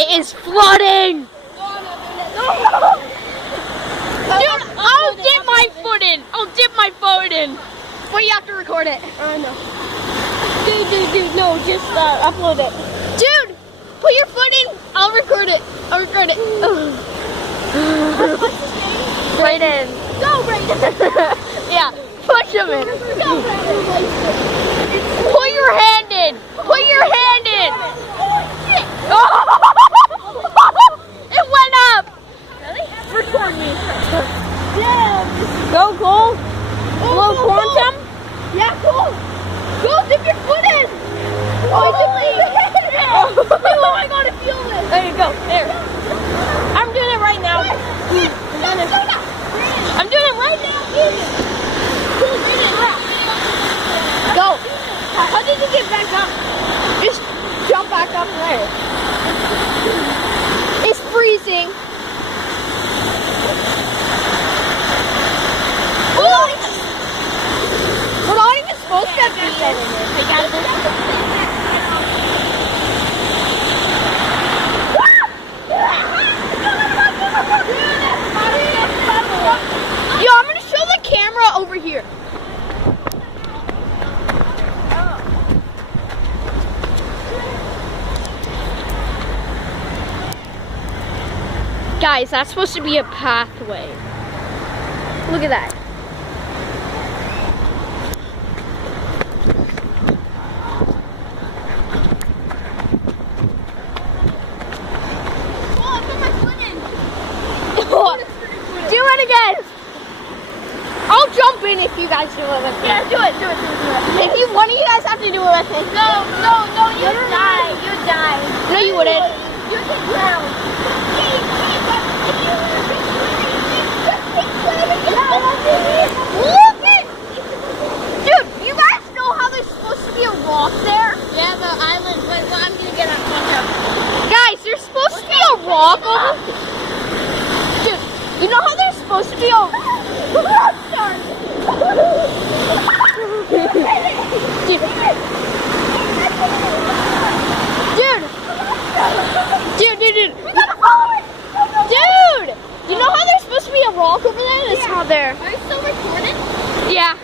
It is flooding! Dude, I'll dip my foot in! I'll dip my foot in! But you have to record it. No. Dude, no, just upload it. Dude, put your foot in. I'll record it. Brayden. Go, Brayden. Yeah, push him in. Go, Brayden. Put your hand in. Put your hand in. It went up. Really? Record me. Yeah. Go, Cole. Low quantum. Yeah, cool. Go, dip your foot in. Oh, I gotta feel this. There you go. There. I'm doing it right now. I'm doing it right now. Go. How did you get back up? Just jump back up there. It's freezing. We're not even supposed to be in it. Yo, I'm gonna show the camera over here. Guys, that's supposed to be a pathway. Look at that. Do it again. I'll jump in if you guys do it with me. Yeah, do it. If you one of you guys have to do it with me. No, you die. You die. No, you wouldn't. You can drown. Look at, dude. You guys know how there's supposed to be a rock there? Yeah, the island. Wait, well, I'm gonna get on. Watch out. Guys, there's supposed to be a rock over. Dude, you know how there's supposed to be a. Dude. Dude, you know how there's supposed to be a rock over there? It's not there. Are you still recording? Yeah.